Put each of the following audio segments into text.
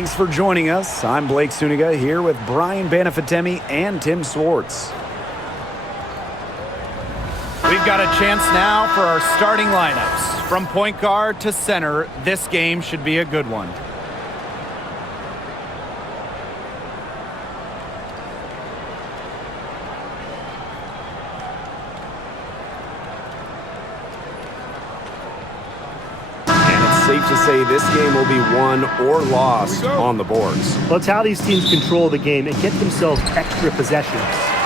Thanks for joining us. I'm Blake Suniga here with Brian Banafitemi and Tim Swartz. We've got a chance now for our starting lineups. From point guard to center, this game should be a good one. Safe to say this game will be won or lost on the boards. Well, it's how these teams control the game and get themselves extra possessions.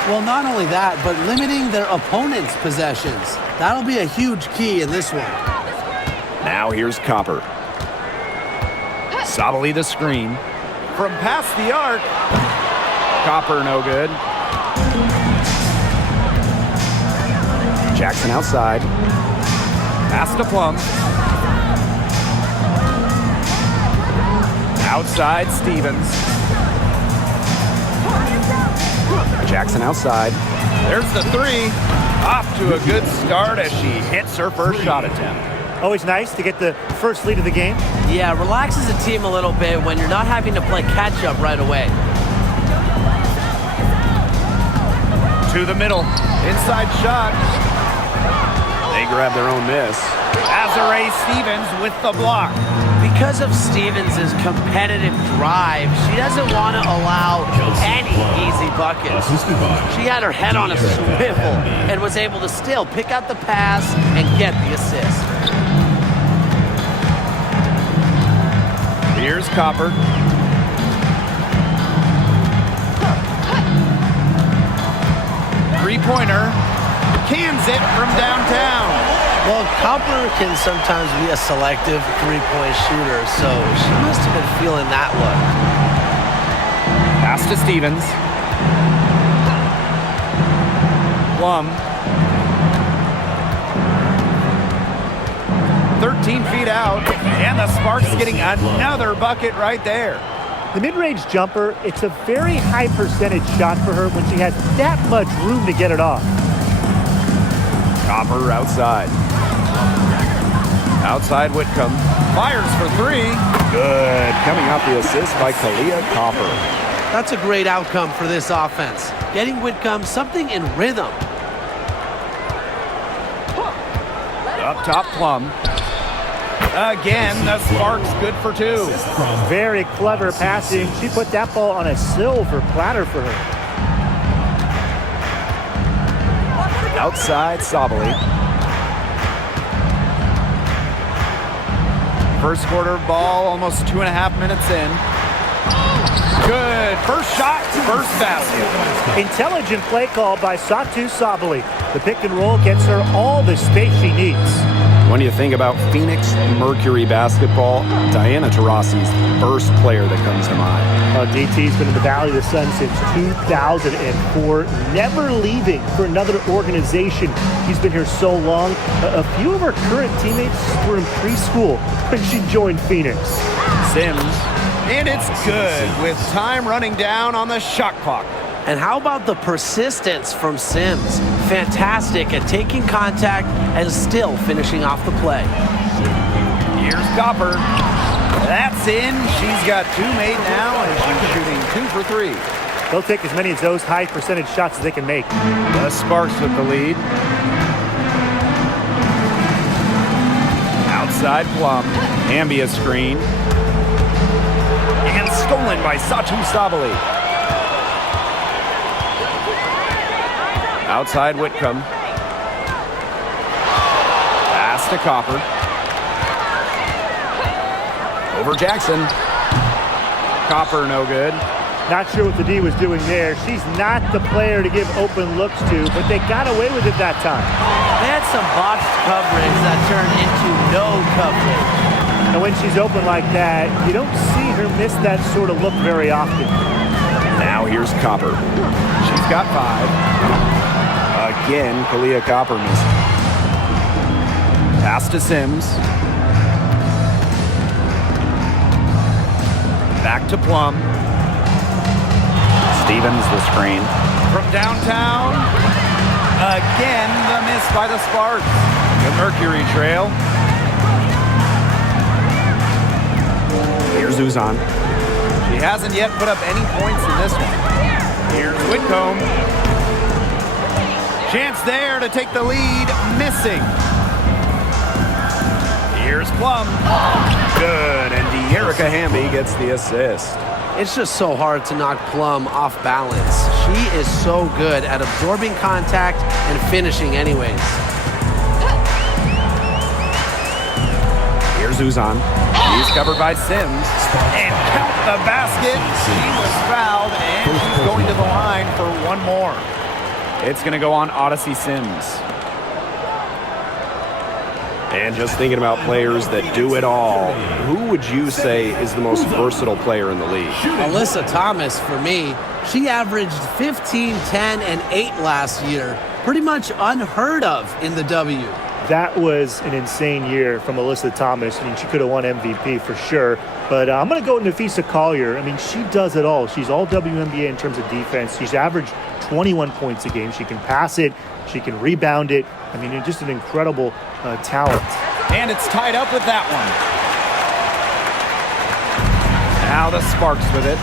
Well, not only that, but limiting their opponent's possessions. That'll be a huge key in this one. Now here's Copper. Sabally the screen. From past the arc. Copper no good. Jackson outside. Pass to Plum. Outside, Stevens. Jackson outside. There's the three. Off to a good start as she hits her first shot attempt. Always nice to get the first lead of the game. Yeah, relaxes the team a little bit when you're not having to play catch-up right away. To the middle. Inside shot. They grab their own miss. Azare Stevens with the block. Because of Stevens' competitive drive, she doesn't want to allow any easy buckets. She had her head on a swivel and was able to still pick out the pass and get the assist. Here's Copper. Three-pointer. Cans it from downtown. Well, Copper can sometimes be a selective three-point shooter, so she must have been feeling that look. Pass to Stevens. Plum. 13 feet out, and the Sparks getting another bucket right there. The mid-range jumper, it's a very high percentage shot for her when she has that much room to get it off. Copper outside. Outside Whitcomb. Fires for three. Good. Coming out the assist by Kalia Copper. That's a great outcome for this offense. Getting Whitcomb something in rhythm. Up top, Plum. Again, the Sparks good for two. Very clever passing. She put that ball on a silver platter for her. Outside Sabally. First quarter ball, almost 2.5 minutes in. Good. First shot, first basket. Intelligent play call by Satu Sabally. The pick and roll gets her all the space she needs. When you think about Phoenix Mercury basketball, Diana Taurasi's the first player that comes to mind. DT's been in the Valley of the Sun since 2004, never leaving for another organization. He's been here so long. A few of her current teammates were in preschool when she joined Phoenix. Sims, and it's good with time running down on the shot clock. And how about the persistence from Sims? Fantastic at taking contact and still finishing off the play. Here's Copper. That's in. She's got two made now, and she's shooting 2 for 3. They'll take as many of those high percentage shots as they can make. The Sparks with the lead. Outside Plum. Ambia screen. And stolen by Satu Sabally. Outside Whitcomb. Pass to Copper. Over Jackson. Copper no good. Not sure what the D was doing there. She's not the player to give open looks to, but they got away with it that time. They had some botched coverage that turned into no coverage. And when she's open like that, you don't see her miss that sort of look very often. Now here's Copper. She's got 5. Again, Kalia Copper missed. Pass to Sims. Back to Plum. Stevens the screen. From downtown. Again, the miss by the Sparks. The Mercury trail. Here's Uzan. She hasn't yet put up any points in this one. Here's Whitcomb. Chance there to take the lead, missing. Here's Plum. Good, and Erica Hamby gets the assist. It's just so hard to knock Plum off balance. She is so good at absorbing contact and finishing anyways. Here's Uzan. he's covered by Sims. And count the basket. She was fouled, and she's going to the line for one more. It's going to go on Odyssey Sims. And just thinking about players that do it all, who would you say is the most versatile player in the league? Alyssa Thomas, for me. She averaged 15, 10, and 8 last year. Pretty much unheard of in the W. That was an insane year from Alyssa Thomas. I mean, she could have won MVP for sure. But I'm going to go with Nafisa Collier. I mean, she does it all. She's all WNBA in terms of defense. She's averaged 21 points a game. She can pass it. She can rebound it. I mean, just an incredible talent. And it's tied up with that one. Now the Sparks with it.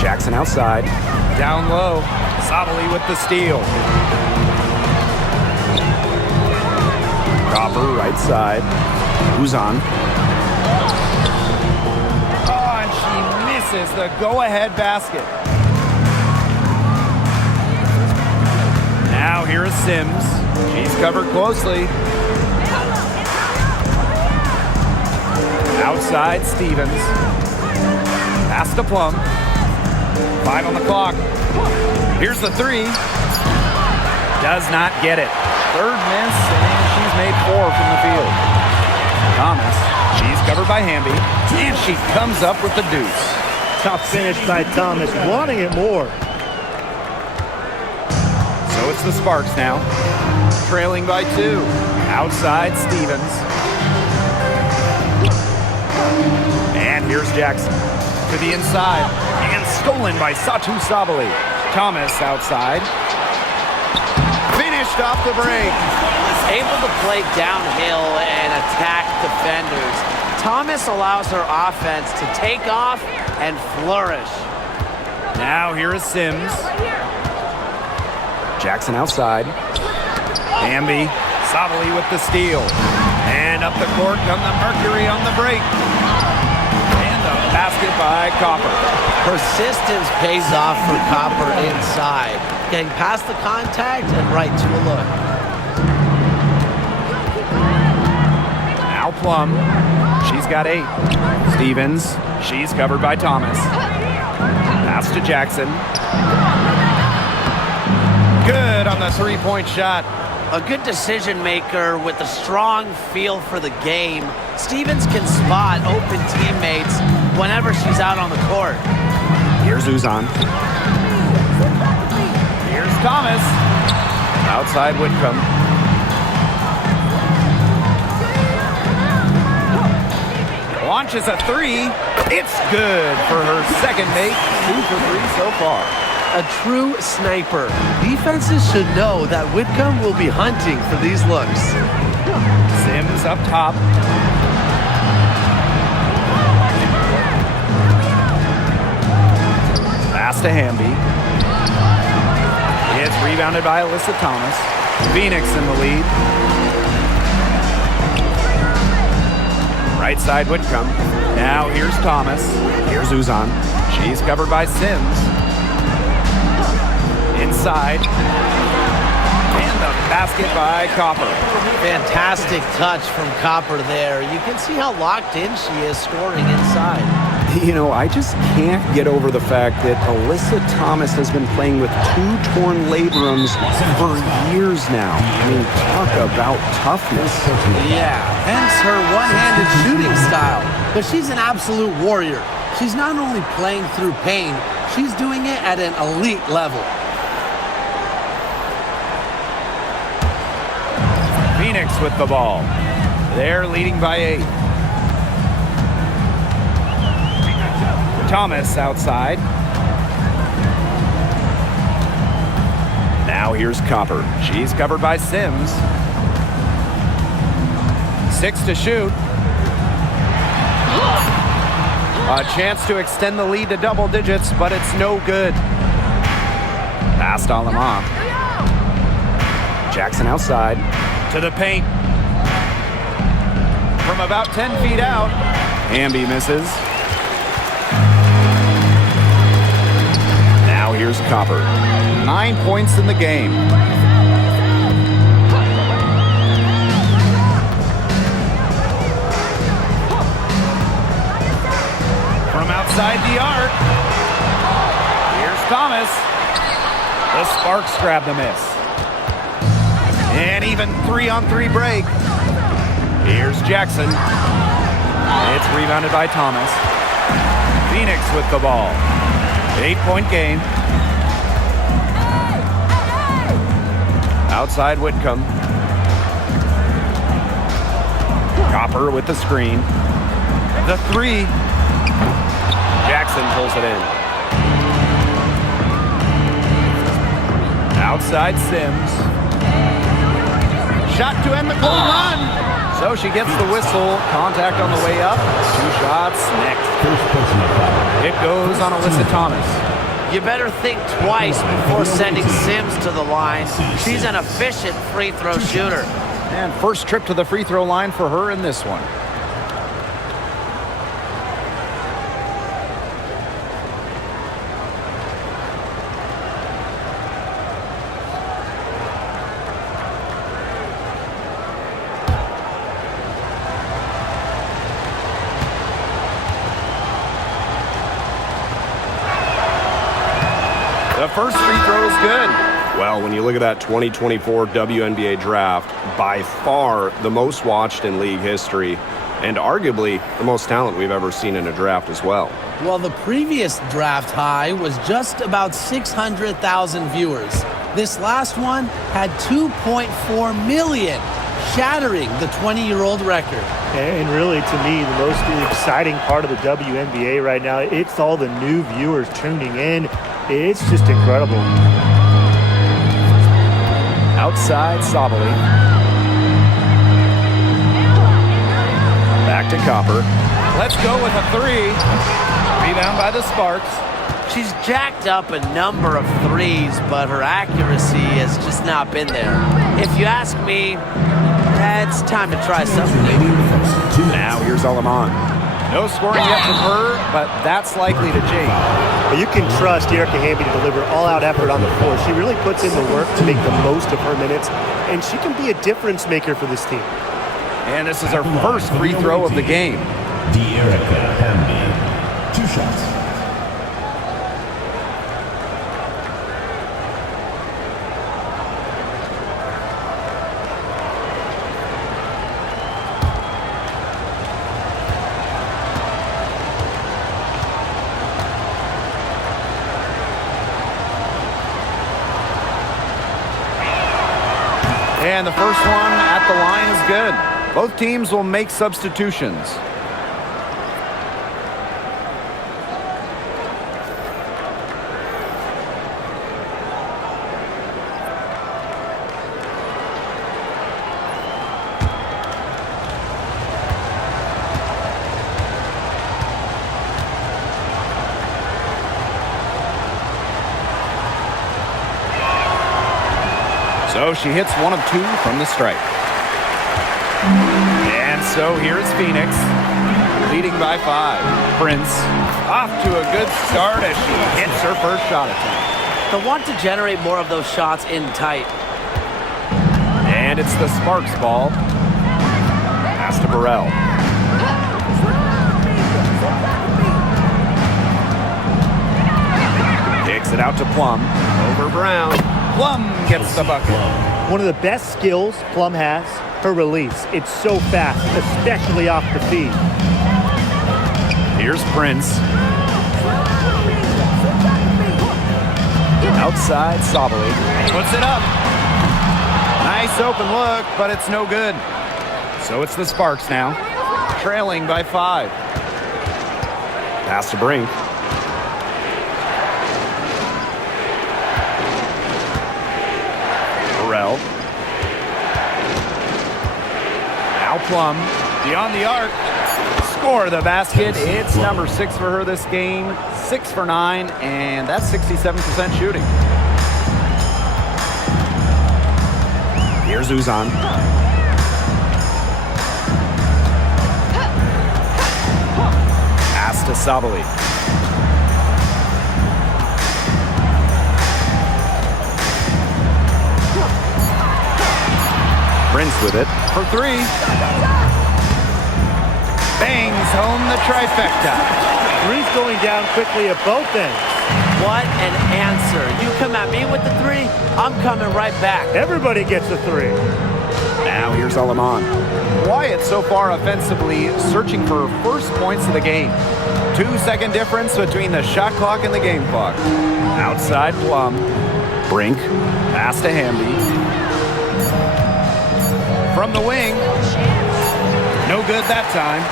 Jackson outside. Down low. Sabali with the steal. Copper right side. Uzan. Oh, and she misses the go-ahead basket. Now here is Sims. She's covered closely. Outside Stevens. Pass to Plum. 5 on the clock. Here's the three. Does not get it. Third miss, and she's made 4 from the field. Thomas, she's covered by Hamby, and she comes up with the deuce. Tough finish by Thomas, wanting it more. So it's the Sparks now, trailing by 2. Outside Stevens. And here's Jackson to the inside, and stolen by Satu Sabali. Thomas outside. Finished off the break. Able to play downhill and attack defenders. Thomas allows her offense to take off and flourish. Now here is Sims. Jackson outside. Hamby, Sabali with the steal. And up the court come the Mercury on the break. And the basket by Copper. Persistence pays off for Copper inside. Getting past the contact and right to a look. Now Plum. She's got 8. Stevens. She's covered by Thomas. Pass to Jackson. Good on the three-point shot. A good decision maker with a strong feel for the game. Stevens can spot open teammates whenever she's out on the court. Here's Uzan. Here's Thomas. Outside Whitcomb. Launches a 3. It's good for her second make. 2 for 3 so far. A true sniper. Defenses should know that Whitcomb will be hunting for these looks. Sims up top. Pass to Hamby. It's rebounded by Alyssa Thomas. Phoenix in the lead. Right side Whitcomb. Now here's Thomas. Here's Uzan. She's covered by Sims. Inside. And the basket by Copper. Fantastic touch from Copper there. You can see how locked in she is scoring inside. You know, I just can't get over the fact that Alyssa Thomas has been playing with 2 torn labrums for years now. I mean, talk about toughness. Yeah, hence her one-handed shooting style. But she's an absolute warrior. She's not only playing through pain, she's doing it at an elite level. Phoenix with the ball. They're leading by 8. Thomas outside. Now here's Copper. She's covered by Sims. 6 to shoot. A chance to extend the lead to double digits, but it's no good. Passed on them off. Jackson outside. To the paint. From about 10 feet out. Hamby misses. Now here's Copper. 9 points in the game. From outside the arc. Here's Thomas. The Sparks grab the miss. And even 3-on-3 break. Here's Jackson. It's rebounded by Thomas. Phoenix with the ball. 8-point game. Outside Whitcomb. Copper with the screen. The 3. Jackson pulls it in. Outside Sims. Shot to end the cold run. So she gets the whistle. Contact on the way up. 2 shots next. It goes on Alyssa Thomas. You better think twice before sending Sims to the line. She's an efficient free throw shooter. And first trip to the free throw line for her in this one. The first free throw is good. Well, when you look at that 2024 WNBA draft, by far the most watched in league history, and arguably the most talent we've ever seen in a draft as well. Well, the previous draft high was just about 600,000 viewers. This last one had 2.4 million, shattering the 20-year-old record. And really, to me, the most exciting part of the WNBA right now, it's all the new viewers tuning in. It's just incredible. Outside Sabali. Back to Copper. Let's go with a 3. Rebound by the Sparks. She's jacked up a number of threes, but her accuracy has just not been there. If you ask me, it's time to try something new. Now here's Alaman. No scoring yet from her, but that's likely to change. But you can trust Erica Hamby to deliver all-out effort on the floor. She really puts in the work to make the most of her minutes, and she can be a difference maker for this team. And this is her first free throw of the game. Erica Hamby. 2 shots. And the first one at the line is good. Both teams will make substitutions. So she hits 1 of 2 from the stripe. And so here's Phoenix, leading by 5. Prince off to a good start as she hits her first shot attempt. They'll want to generate more of those shots in tight. And it's the Sparks ball. Pass to Burrell. Kicks it out to Plum. Over Brown. Plum gets the bucket. One of the best skills Plum has, her release. It's so fast, especially off the feet. Here's Prince. Outside Sabali. Puts it up. Nice open look, but it's no good. So it's the Sparks now, trailing by 5. Pass to Brink. Burrell. Now Plum. Beyond the arc. Score the basket. It's number 6 for her this game. 6 for 9, and that's 67% shooting. Here's Uzan. Pass to Sabali. Prince with it. For 3. Bangs home the trifecta. Three's going down quickly at both ends. What an answer. You come at me with the 3, I'm coming right back. Everybody gets a 3. Now here's Alaman. Wyatt so far offensively searching for first points of the game. 2-second difference between the shot clock and the game clock. Outside Plum. Brink. Pass to Hamby. From the wing. No good that time.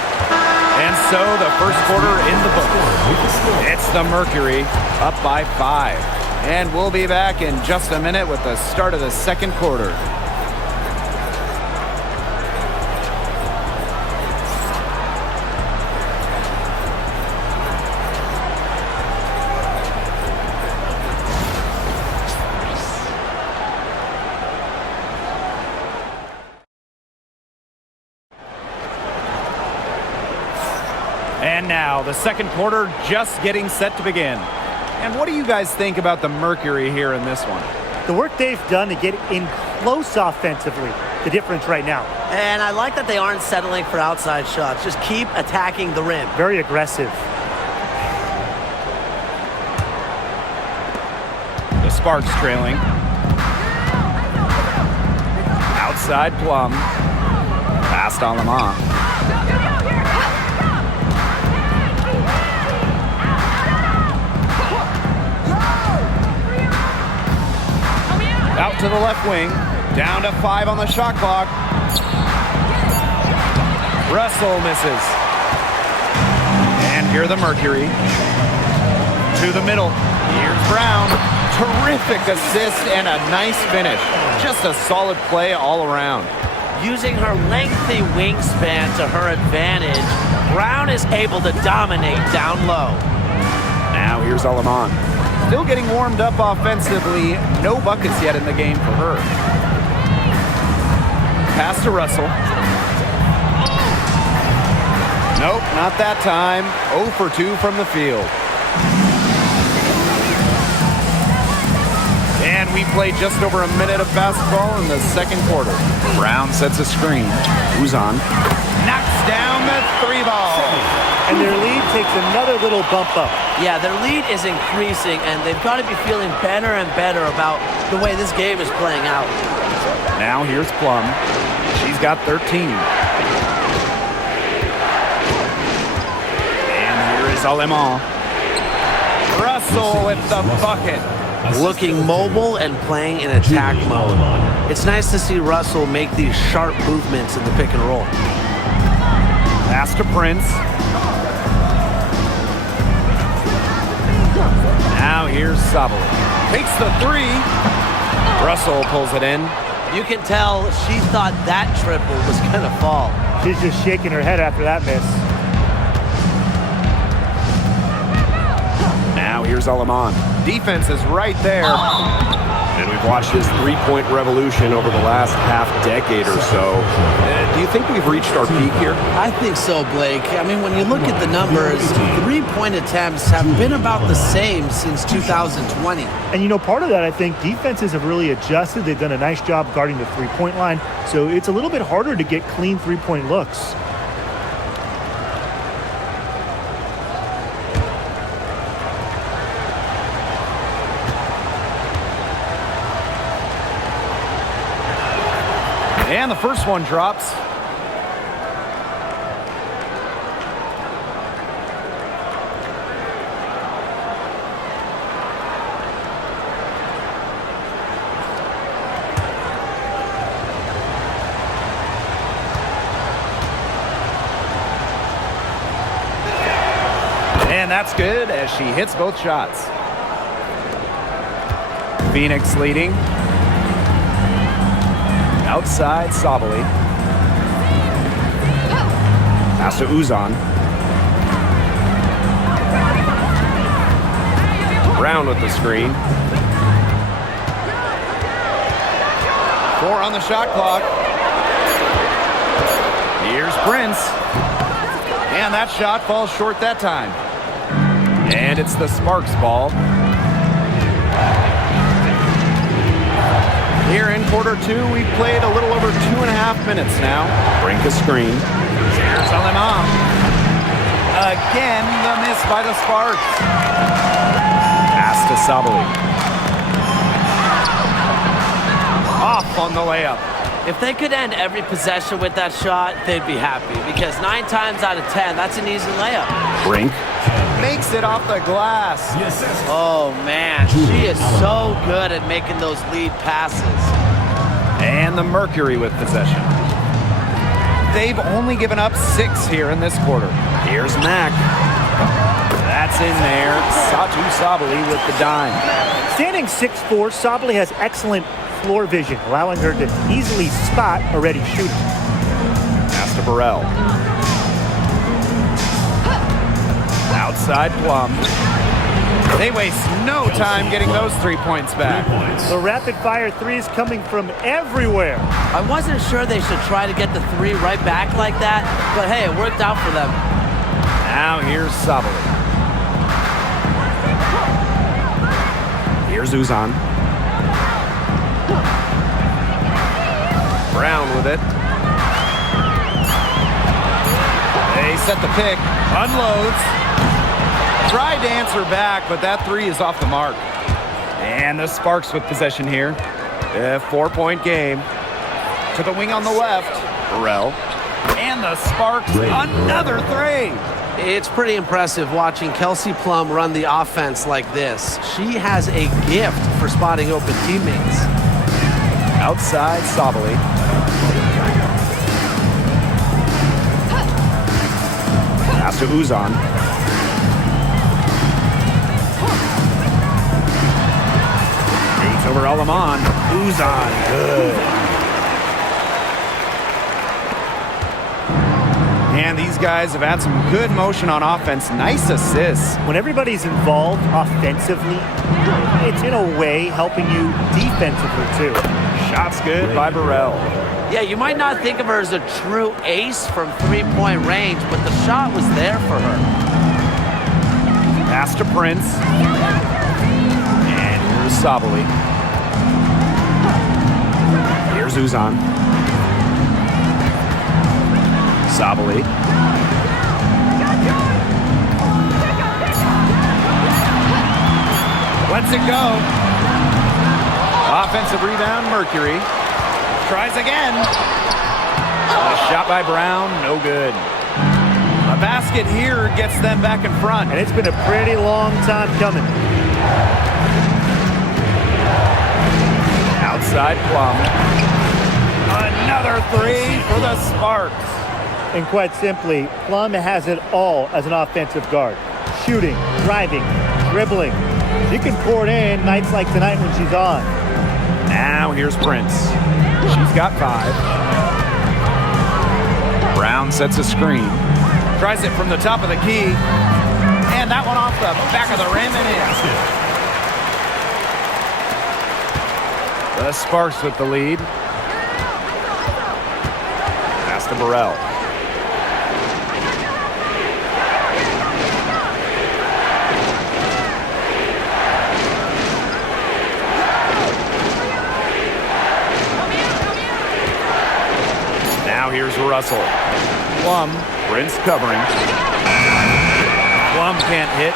And so the first quarter in the books. It's the Mercury up by 5. And we'll be back in just a minute with the start of the second quarter. And now the second quarter just getting set to begin. And what do you guys think about the Mercury here in this one? The work they've done to get in close offensively, the difference right now. And I like that they aren't settling for outside shots. Just keep attacking the rim. Very aggressive. The Sparks trailing. Outside Plum. Passed on Lamont. Out to the left wing. Down to 5 on the shot clock. Russell misses. And here the Mercury. To the middle. Here's Brown. Terrific assist and a nice finish. Just a solid play all around. Using her lengthy wingspan to her advantage, Brown is able to dominate down low. Now here's Alaman. Still getting warmed up offensively. No buckets yet in the game for her. Pass to Russell. Nope, not that time. 0 for 2 from the field. And we play just over a minute of basketball in the second quarter. Brown sets a screen. Uzan. Knocks down the 3 ball. And their lead takes another little bump up. Yeah, their lead is increasing, and they've got to be feeling better and better about the way this game is playing out. Now here's Plum. She's got 13. And here is Alemán. Russell with the bucket. Looking mobile and playing in attack mode. It's nice to see Russell make these sharp movements in the pick and roll. Pass to Prince. Now here's Sabali. Takes the 3. Russell pulls it in. You can tell she thought that triple was going to fall. She's just shaking her head after that miss. Now here's Alaman. Defense is right there. And we've watched this three-point revolution over the last half-decade or so. Do you think we've reached our peak here? I think so, Blake. I mean, when you look at the numbers, three-point attempts have been about the same since 2020. And, you know, part of that, I think, defenses have really adjusted. They've done a nice job guarding the three-point line. So it's a little bit harder to get clean three-point looks. And the first one drops. And that's good as she hits both shots. Phoenix leading. Outside Sabali. Pass to Uzan. Brown with the screen. 4 on the shot clock. Here's Prince. And that shot falls short that time. And it's the Sparks ball. Here in quarter 2, we've played a little over 2.5 minutes now. Brink a screen. Here's Alemam. Again, the miss by the Sparks. Pass to Sabali. Off on the layup. If they could end every possession with that shot, they'd be happy. Because 9 times out of 10, that's an easy layup. Brink. Makes it off the glass. Yes. Oh, man. She is so good at making those lead passes. And the Mercury with possession. They've only given up 6 here in this quarter. Here's Mack. That's in there. Satu Sabali with the dime. Standing 6'4", Sabali has excellent floor vision, allowing her to easily spot a ready shooter. Pass to Burrell. Outside Plum. They waste no time getting those 3 points back. The rapid-fire threes coming from everywhere. I wasn't sure they should try to get the 3 right back like that, but hey, it worked out for them. Now here's Sabali. Here's Uzan. Brown with it. They set the pick. Unloads. Tried to answer back, but that 3 is off the mark. And the Sparks with possession here. A 4-point game. To the wing on the left. Burrell. And the Sparks, another 3. It's pretty impressive watching Kelsey Plum run the offense like this. She has a gift for spotting open teammates. Outside Sabali. Pass to Uzan. Shoots over Alemam. Uzan, good. And these guys have had some good motion on offense. Nice assists. When everybody's involved offensively, it's in a way helping you defensively too. Shots good by Burrell. Yeah, you might not think of her as a true ace from 3-point range, but the shot was there for her. Pass to Prince. And here's Sabali. Here's Uzan. Sabali. Lets it go. Offensive rebound, Mercury. Tries again. A shot by Brown, no good. A basket here gets them back in front. And it's been a pretty long time coming. Outside Plum. Another 3 for the Sparks. And quite simply, Plum has it all as an offensive guard. Shooting, driving, dribbling. She can pour it in nights like tonight when she's on. Now here's Prince. She's got 5. Brown sets a screen. Tries it from the top of the key. And that one off the back of the rim and in. The Sparks with the lead. Pass to Burrell. Now here's Russell. Plum, Prince covering. Plum can't hit.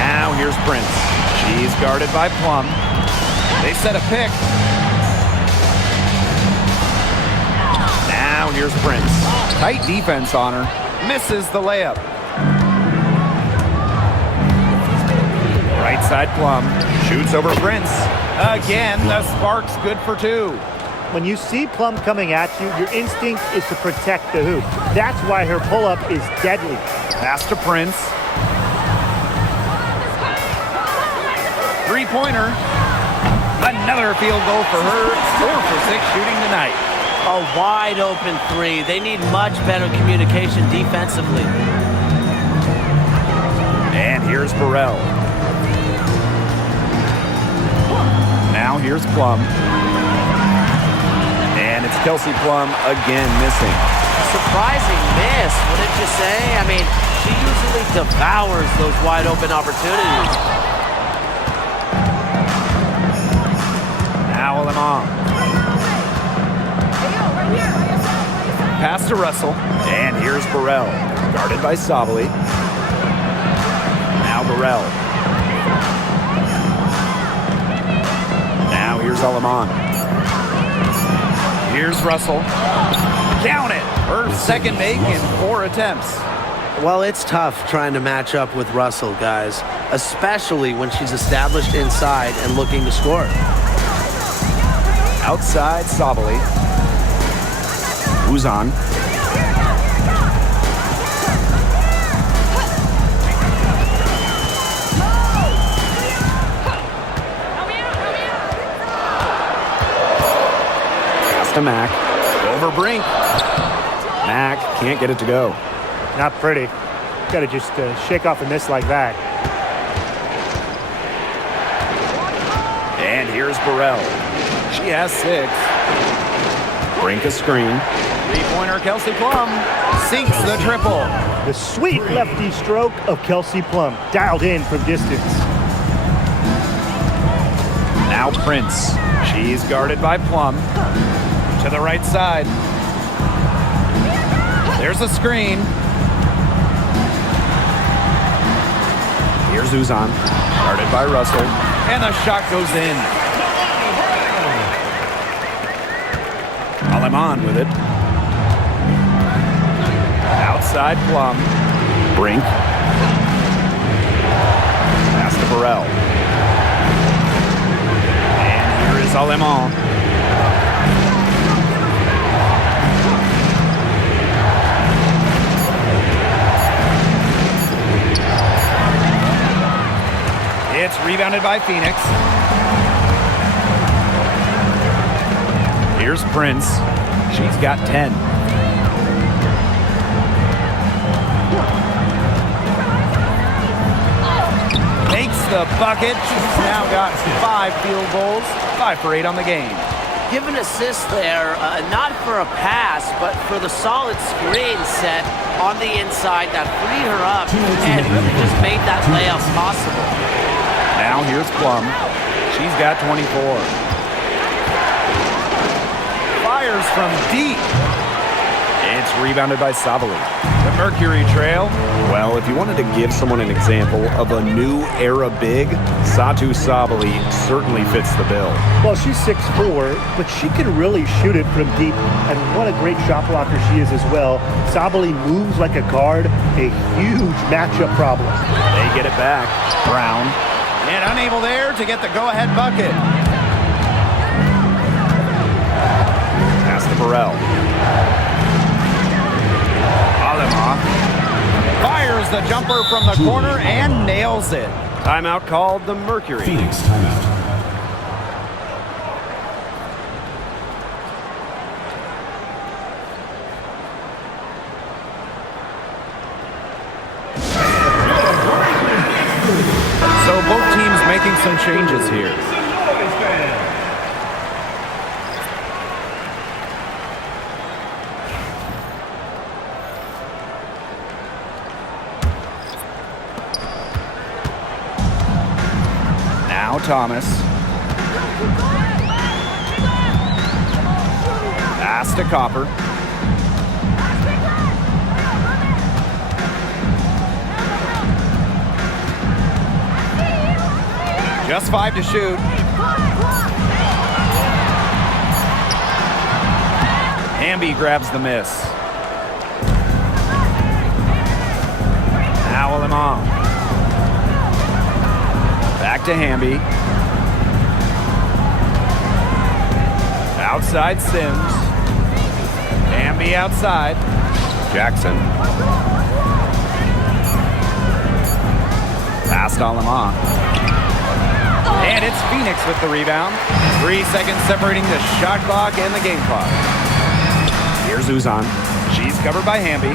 Now here's Prince. She's guarded by Plum. They set a pick. Now here's Prince. Tight defense on her. Misses the layup. Right side Plum. Shoots over Prince. Again, the Sparks good for 2. When you see Plum coming at you, your instinct is to protect the hoop. That's why her pull-up is deadly. Pass to Prince. 3-pointer. Another field goal for her. 4 for 6 shooting tonight. A wide open three. They need much better communication defensively. And here's Burrell. Now here's Plum. And it's Kelsey Plum again missing. Surprising miss, wouldn't you say? I mean, she usually devours those wide open opportunities. Now Lamont. Pass to Russell. And here's Burrell. Guarded by Sabali. Now Burrell. Now here's Alamon. Here's Russell. Count it. Her second make in 4 attempts. Well, it's tough trying to match up with Russell, guys, especially when she's established inside and looking to score. Outside Sabali. Who's on? Pass to Mack. Over Brink. Mack can't get it to go. Not pretty. Got to just shake off a miss like that. And here's Burrell. She has 6. Brink a screen. Three-pointer Kelsey Plum sinks the triple. The sweet lefty stroke of Kelsey Plum, dialed in from distance. Now Prince. She's guarded by Plum. To the right side. There's a screen. Here's Uzan. Guarded by Russell. And the shot goes in. Aleman with it. Outside Plum. Brink. Pass to Burrell. And here is Aleman. It's rebounded by Phoenix. Here's Prince. She's got 10. Makes the bucket. She's now got 5 field goals, 5 for 8 on the game. Give an assist there, not for a pass, but for the solid screen set on the inside that freed her up and really just made that layup possible. Now here's Plum. She's got 24. Fires from deep. It's rebounded by Sabali. The Mercury trail. Well, if you wanted to give someone an example of a new era big, Satu Sabali certainly fits the bill. Well, she's 6'4", but she can really shoot it from deep, and what a great shot blocker she is as well. Sabali moves like a guard, a huge matchup problem. They get it back. Brown. And unable there to get the go-ahead bucket. Pass to Burrell. Alema fires the jumper from the corner and nails it. Timeout called the Mercury. Phoenix timeout. So both teams making some changes here. Now Thomas. Pass to Copper. Just 5 to shoot. Hamby grabs the miss. Now Lamont. Back to Hamby. Outside Sims. Hamby outside. Jackson. Pass to Lamont. And it's Phoenix with the rebound. 3 seconds separating the shot clock and the game clock. Here's Uzan. She's covered by Hamby.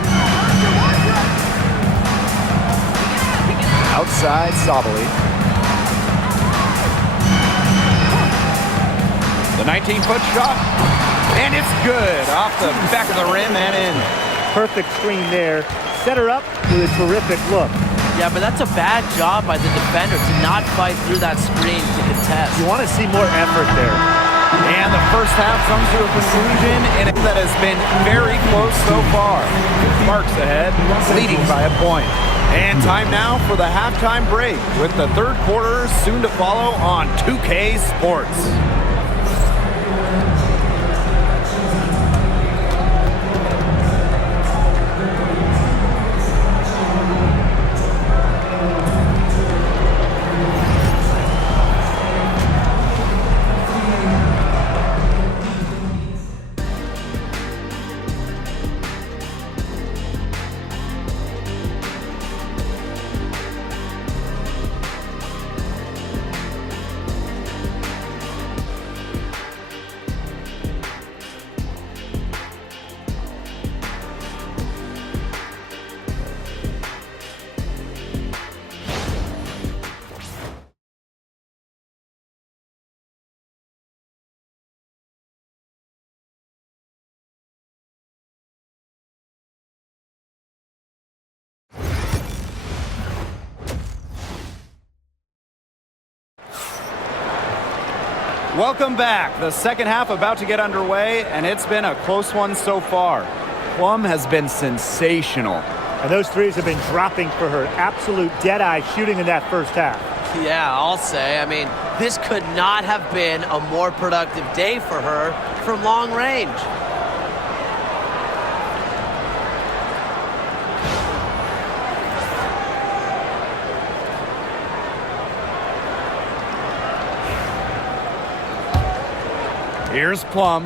Outside Sabali. The 19-foot shot. And it's good. Off the back of the rim and in. Perfect screen there. Set her up with a terrific look. Yeah, but that's a bad job by the defender to not fight through that screen to contest. You want to see more effort there. And the first half comes to a conclusion, and that has been very close so far. Sparks ahead, leading by a point. And time now for the halftime break, with the third quarter soon to follow on 2K Sports. Welcome back. The second half about to get underway, and it's been a close one so far. Plum has been sensational. And those threes have been dropping for her. Absolute dead-eye shooting in that first half. Yeah, I'll say. I mean, this could not have been a more productive day for her from long range. Here's Plum.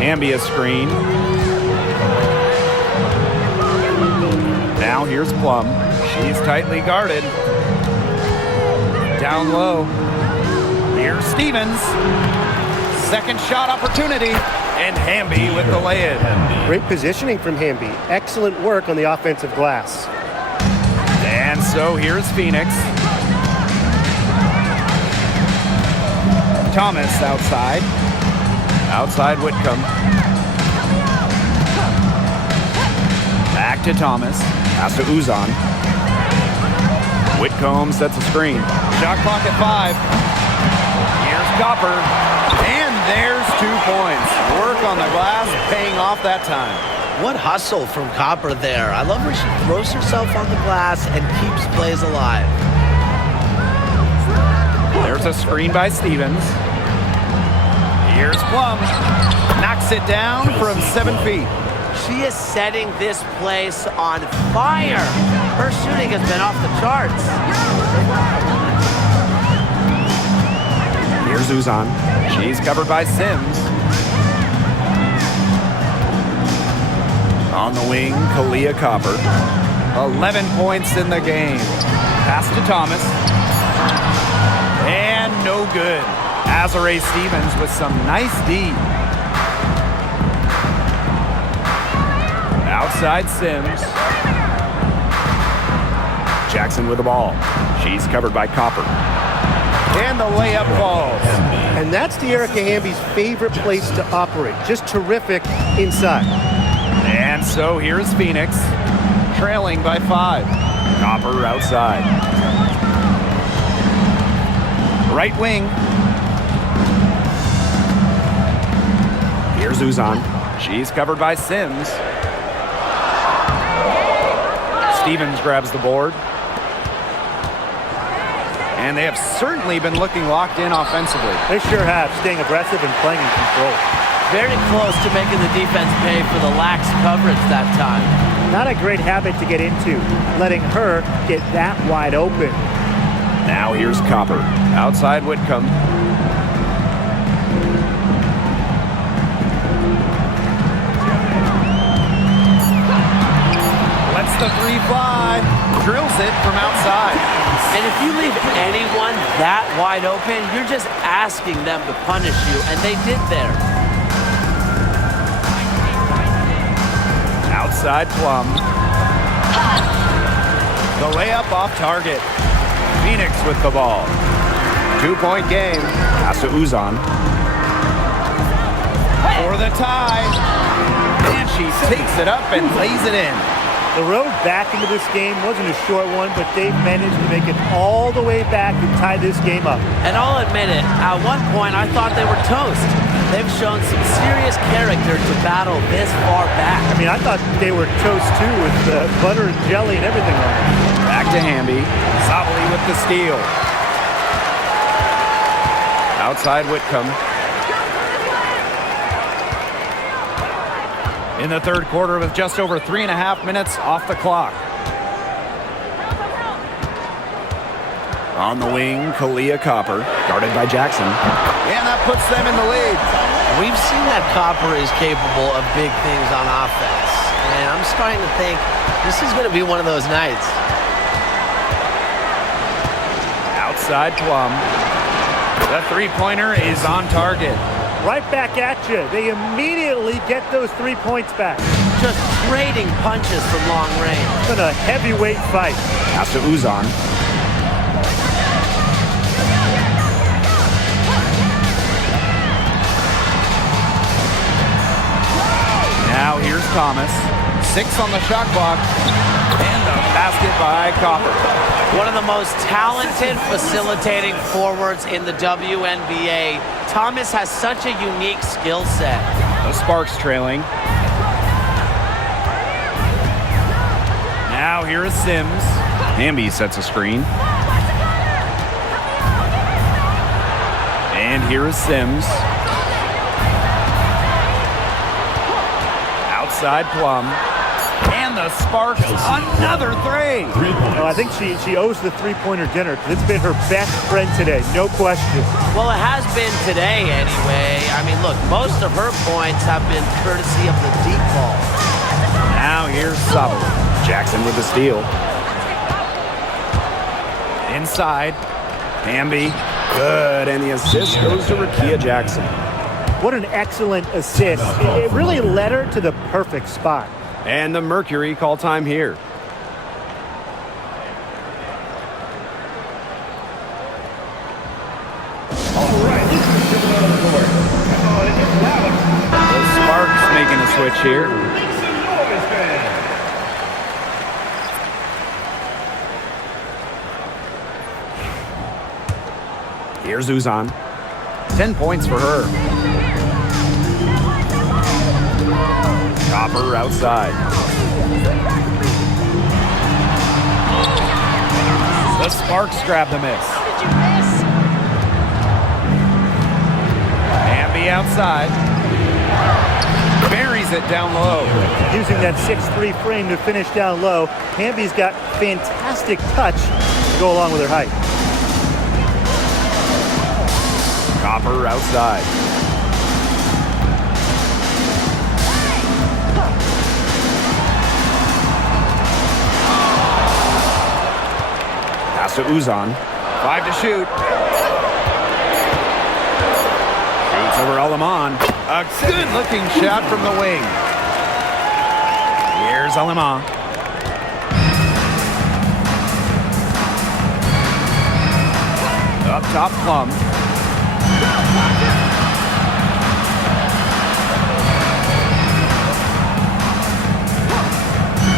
Hamby a screen. Now here's Plum. She's tightly guarded. Down low. Here's Stevens. Second shot opportunity. And Hamby with the lay-in. Great positioning from Hamby. Excellent work on the offensive glass. And so here's Phoenix. Thomas outside. Outside Whitcomb. Back to Thomas. Pass to Uzan. Whitcomb sets a screen. Shot clock at 5. Here's Copper. And there's 2 points. Work on the glass, paying off that time. What hustle from Copper there. I love where she throws herself on the glass and keeps plays alive. There's a screen by Stevens. Here's Plum. Knocks it down from 7 feet. She is setting this place on fire. Her shooting has been off the charts. Here's Uzan. She's covered by Sims. On the wing, Kalia Copper. 11 points in the game. Pass to Thomas. And no good. Azare Stevens with some nice D. Outside Sims. Jackson with the ball. She's covered by Copper. And the layup falls. And that's De'Erica Hamby's favorite place to operate. Just terrific inside. And so here's Phoenix, trailing by 5. Copper outside. Right wing. Here's Uzan. She's covered by Sims. Stevens grabs the board. And they have certainly been looking locked in offensively. They sure have, staying aggressive and playing in control. Very close to making the defense pay for the lax coverage that time. Not a great habit to get into, letting her get that wide open. Now here's Copper. Outside Whitcomb. Lets the 3 fly. Drills it from outside. And if you leave anyone that wide open, you're just asking them to punish you, and they did there. Outside Plum. The layup off target. Phoenix with the ball. 2-point game. Pass to Uzan. For the tie. And she takes it up and lays it in. The road back into this game wasn't a short one, but they've managed to make it all the way back and tie this game up. And I'll admit it, at one point I thought they were toast. They've shown some serious character to battle this far back. I mean, I thought they were toast too with butter and jelly and everything on it. Back to Hamby. Sabali with the steal. Outside Whitcomb. In the third quarter with just over 3.5 minutes off the clock. On the wing, Kalia Copper, guarded by Jackson. And that puts them in the lead. We've seen that Copper is capable of big things on offense. And I'm starting to think this is going to be one of those nights. Outside Plum. The three-pointer is on target. Right back at you. They immediately get those 3 points back. Just trading punches from long range. It's been a heavyweight fight. Pass to Uzan. Now here's Thomas. 6 on the shot clock. And the basket by Copper. One of the most talented facilitating forwards in the WNBA. Thomas has such a unique skill set. The Sparks trailing. Now here is Sims. Hamby sets a screen. And here is Sims. Outside Plum. And the Sparks, another three. I think she owes the three-pointer dinner because it's been her best friend today, no question. Well, it has been today anyway. I mean, look, most of her points have been courtesy of the deep ball. Now here's Sabali. Jackson with the steal. Inside. Hamby. Good, and the assist goes to Rakia Jackson. What an excellent assist. It really led her to the perfect spot. And the Mercury call time here. The Sparks making a switch here. Here's Uzan. 10 points for her. Copper outside. The Sparks grab the miss. Hamby outside. Buries it down low. Using that 6'3" frame to finish down low, Hamby's got fantastic touch to go along with her height. Copper outside. Pass to Uzan. 5 to shoot. Shoots over Alaman. A good-looking shot from the wing. Here's Alaman. Up top, Plum.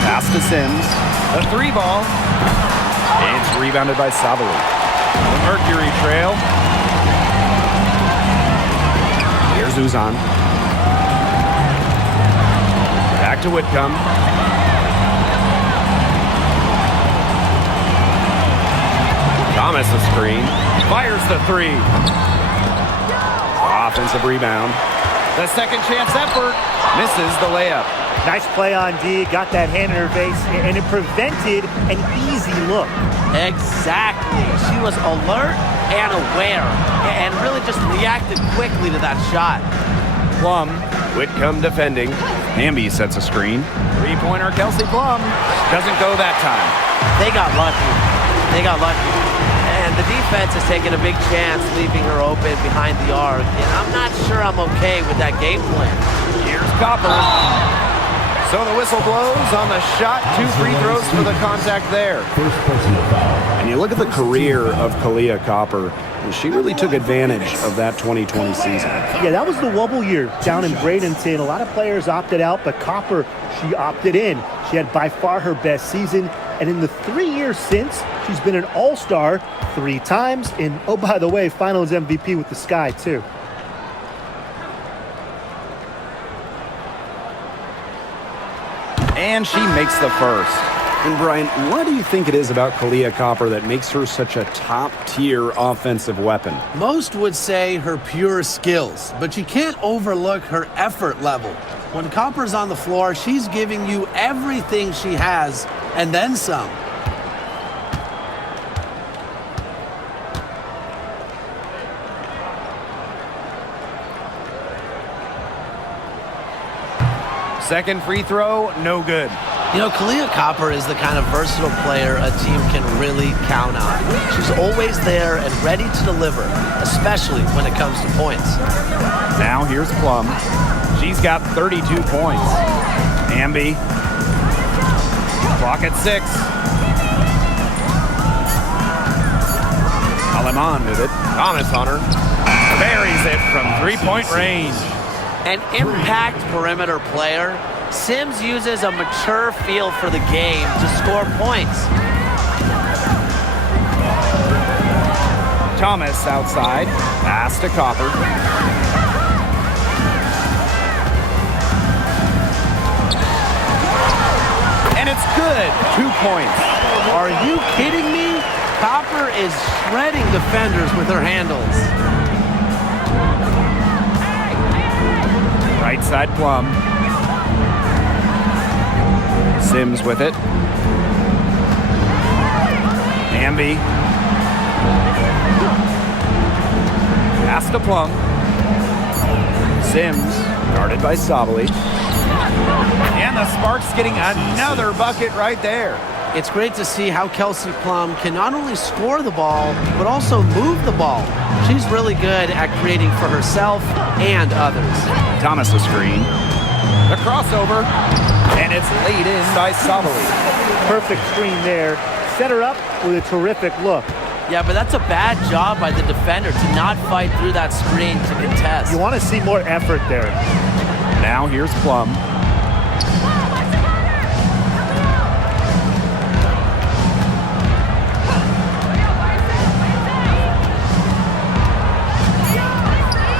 Pass to Sims. The three ball. It's rebounded by Sabali. The Mercury trail. Here's Uzan. Back to Whitcomb. Thomas the screen. Fires the three. Offensive rebound. The second chance effort. Misses the layup. Nice play on D, got that hand in her face, and it prevented an easy look. Exactly. She was alert and aware and really just reacted quickly to that shot. Plum. Whitcomb defending. Hamby sets a screen. Three-pointer Kelsey Plum. Doesn't go that time. They got lucky. They got lucky. And the defense is taking a big chance leaving her open behind the arc. And I'm not sure I'm okay with that game plan. Here's Copper. So the whistle blows on the shot. 2 free throws for the contact there. First personal foul. And you look at the career of Kahleah Copper, and she really took advantage of that 2020 season. Yeah, that was the wobble year down in Bradenton. A lot of players opted out, but Copper, she opted in. She had by far her best season. And in the 3 years since, she's been an all-star 3 times. And, oh, by the way, finals MVP with the Sky, too. And she makes the first. And Brian, what do you think it is about Kahleah Copper that makes her such a top-tier offensive weapon? Most would say her pure skills, but you can't overlook her effort level. When Copper's on the floor, she's giving you everything she has and then some. Second free throw, no good. You know, Kahleah Copper is the kind of versatile player a team can really count on. She's always there and ready to deliver, especially when it comes to points. Now here's Plum. She's got 32 points. Amby. Clock at 6. Aleman with it. Thomas on her. Buries it from 3-point range. An impact perimeter player, Sims uses a mature feel for the game to score points. Thomas outside. Pass to Copper. And it's good. 2 points. Are you kidding me? Copper is shredding defenders with her handles. Right side Plum. Sims with it. Amby. Pass to Plum. Sims, guarded by Sabali. And the Sparks getting another bucket right there. It's great to see how Kelsey Plum can not only score the ball, but also move the ball. She's really good at creating for herself and others. Thomas a screen. The crossover. And it's laid in by Sabali. Perfect screen there. Set her up with a terrific look. Yeah, but that's a bad job by the defender to not fight through that screen to contest. You want to see more effort there. Now here's Plum.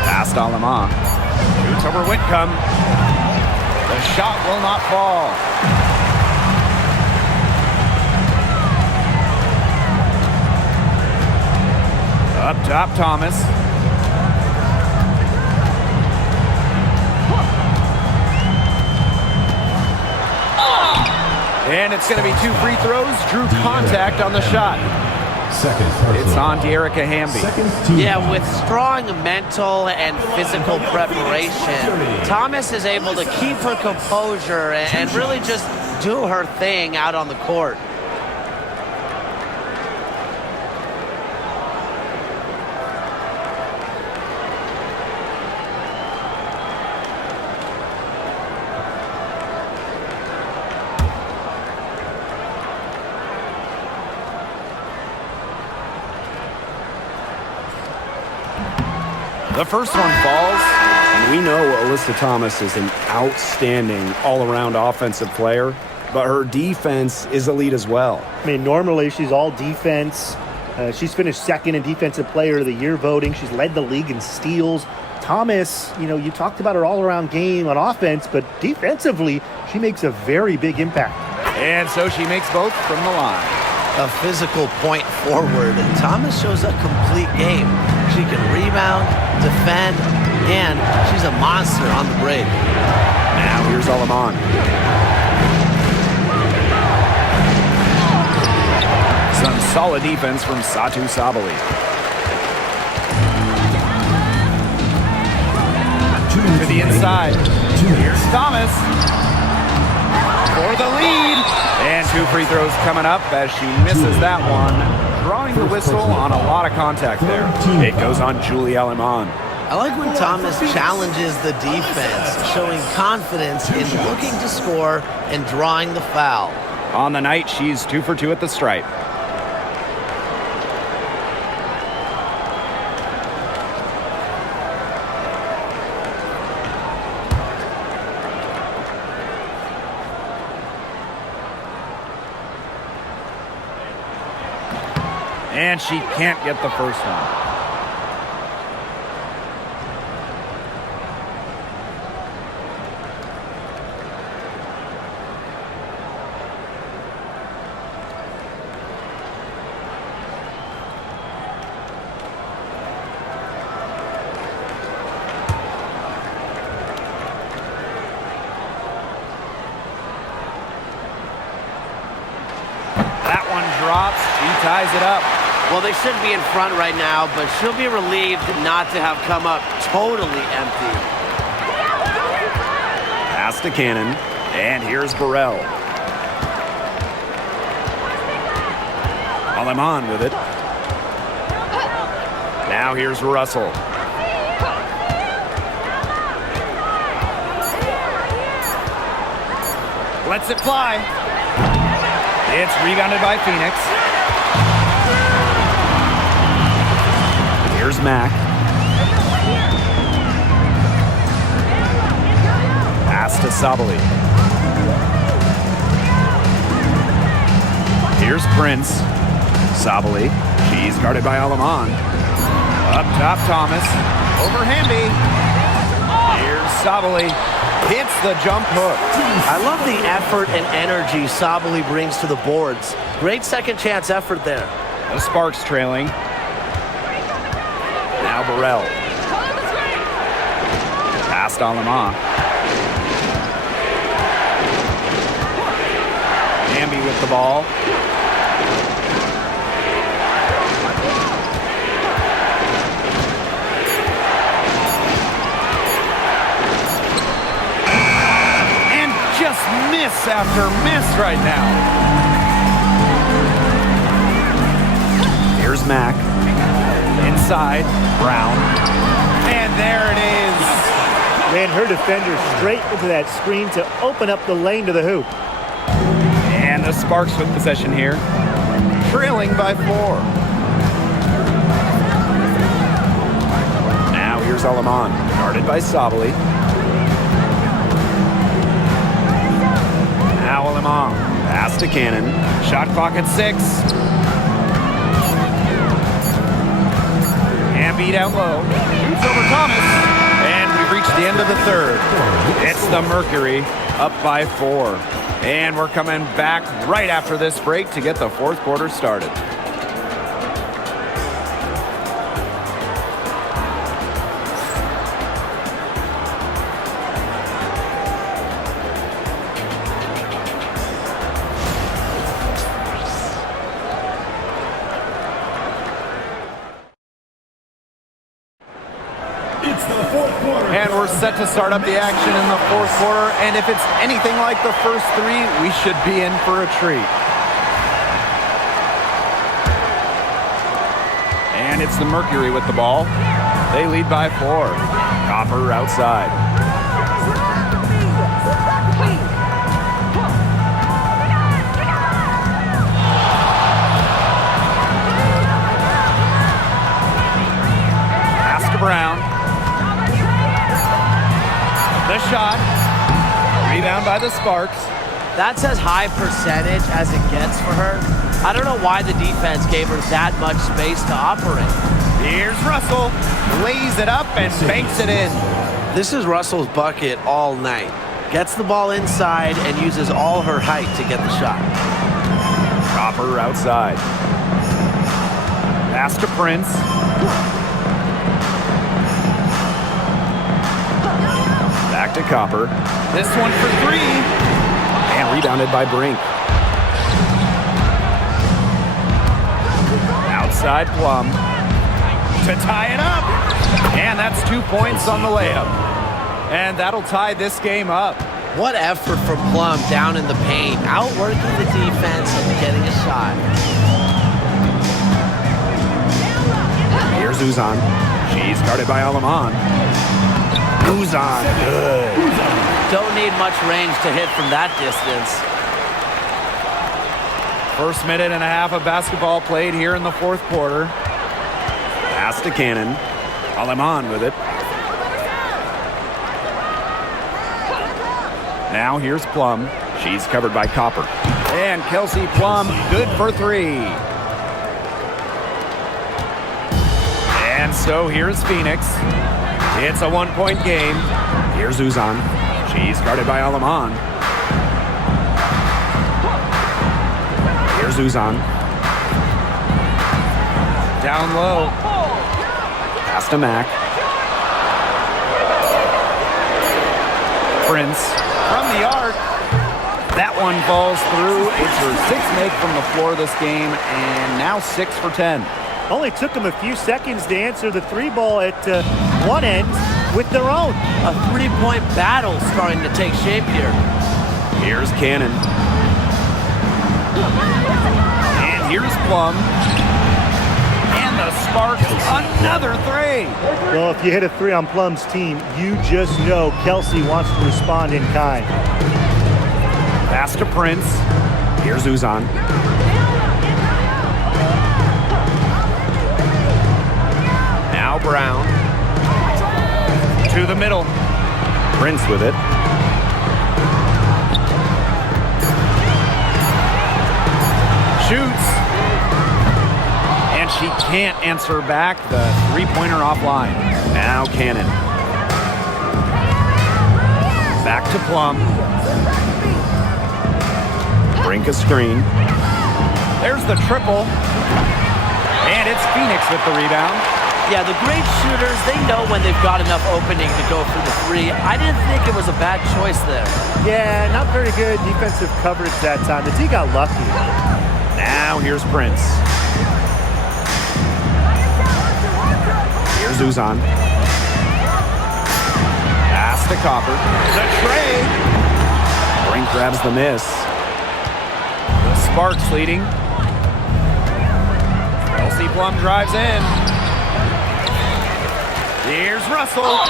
Past Alama. Shoots over Whitcomb. The shot will not fall. Up top, Thomas. And it's going to be 2 free throws. Drew contact on the shot. Second personal It's on foul. De'Erica Hamby. Second team Yeah, foul. with strong mental and physical preparation, Thomas is able to keep her composure and really just do her thing out on the court. The first one falls. And we know Alyssa Thomas is an outstanding all-around offensive player, but her defense is elite as well. I mean, normally she's all defense. She's finished second in Defensive Player of the Year voting. She's led the league in steals. Thomas, you know, you talked about her all-around game on offense, but defensively, she makes a very big impact. And so she makes both from the line. A physical point forward, and Thomas shows a complete game. She can rebound, defend, and she's a monster on the break. Now here's Alaman. Some solid defense from Satu Sabali. To the inside. Here's Thomas. for the lead. And 2 free throws coming up as she misses that one. Drawing the whistle on a lot of contact there. It goes on Julie Aleman. I like when Thomas challenges the defense, showing confidence in looking to score and drawing the foul. On the night, she's 2 for 2 at the stripe. And she can't get the first one. That one drops. She ties it up. Well, they should be in front right now, but she'll be relieved not to have come up totally empty. Pass to Cannon, and here's Burrell. Aleman with it. Now here's Russell. Lets it fly. It's rebounded by Phoenix. Here's Mack. Pass to Sabali. Here's Prince. Sabali. She's guarded by Aleman. Up top, Thomas. Over Hamby. Here's Sabali. Hits the jump hook. I love the effort and energy Sabali brings to the boards. Great second chance effort there. The Sparks trailing. Now Burrell. Past Aleman. Hamby with the ball. And just miss after miss right now. Here's Mack. Inside, Brown. And there it is. Ran her defender straight into that screen to open up the lane to the hoop. And the Sparks with possession here. Trailing by 4. Now here's Aleman, guarded by Sabali. Now Aleman. Pass to Cannon. Shot clock at 6. Hamby down low. Shoots over Thomas. And we've reached the end of the third. It's the Mercury up by 4. And we're coming back right after this break to get the fourth quarter started. And we're set to start up the action in the fourth quarter. And if it's anything like the first 3, we should be in for a treat. And it's the Mercury with the ball. They lead by 4. Copper outside. Pass to Brown. The shot. Rebound by the Sparks. That's as high percentage as it gets for her. I don't know why the defense gave her that much space to operate. Here's Russell. Lays it up and banks it in. This is Russell's bucket all night. Gets the ball inside and uses all her height to get the shot. Copper outside. Pass to Prince. Back to Copper. This one for 3. And rebounded by Brink. Outside Plum. To tie it up. And that's 2 points on the layup. And that'll tie this game up. What effort from Plum down in the paint, outworking the defense and getting a shot. Here's Uzan. She's guarded by Alaman. Uzan, good. Don't need much range to hit from that distance. First minute and a half of basketball played here in the fourth quarter. Pass to Cannon. Alaman with it. Now here's Plum. She's covered by Copper. And Kelsey Plum, good for three. And so here's Phoenix. It's a one-point game. Here's Uzan. She's guarded by Alaman. Here's Uzan. Down low. Pass to Mack. Prince from the arc. That one falls through. It's her sixth make from the floor this game, and now 6 for 10. Only took them a few seconds to answer the three ball at one end with their own. A three-point battle starting to take shape here. Here's Cannon. And here's Plum. And the Sparks, another three. Well, if you hit a three on Plum's team, you just know Kelsey wants to respond in kind. Pass to Prince. Here's Uzan. Now Brown. To the middle. Prince with it. Shoots. And she can't answer back. The three-pointer offline. Now Cannon. Back to Plum. Brink a screen. There's the triple. And it's Phoenix with the rebound. Yeah, the great shooters, they know when they've got enough opening to go for the three. I didn't think it was a bad choice there. Yeah, not very good defensive coverage that time. The D got lucky. Now here's Prince. Here's Uzan. Pass to Copper. The trade. Brink grabs the miss. The Sparks leading. Kelsey Plum drives in. Here's Russell.